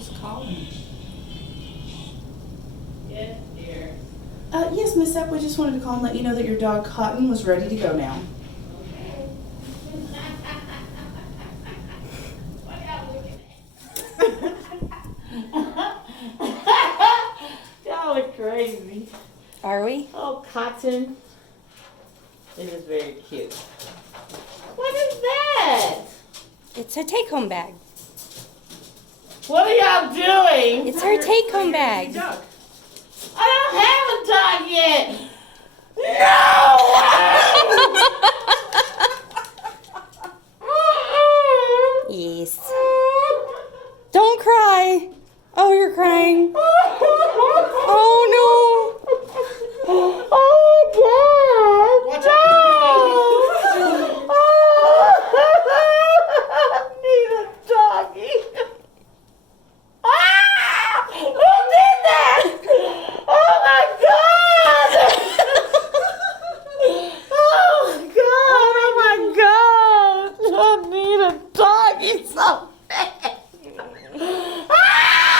she's calling. Yes, dear. Yes, Miss Sapp, we just wanted to call and let you know that your dog Cotton was ready to go now. Okay. What y'all looking at? Y'all are crazy. Are we? Oh, Cotton. This is very cute. What is that? It's her take-home bag. What are y'all doing? It's her take-home bag. Dog. I don't have a dog yet. No! Yes. Don't cry. Oh, you're crying. Oh, no. Oh, God. Watch No. I need a doggy. Ah! Who did that? Oh, my God. Oh, God. Oh, my God. I need a doggy so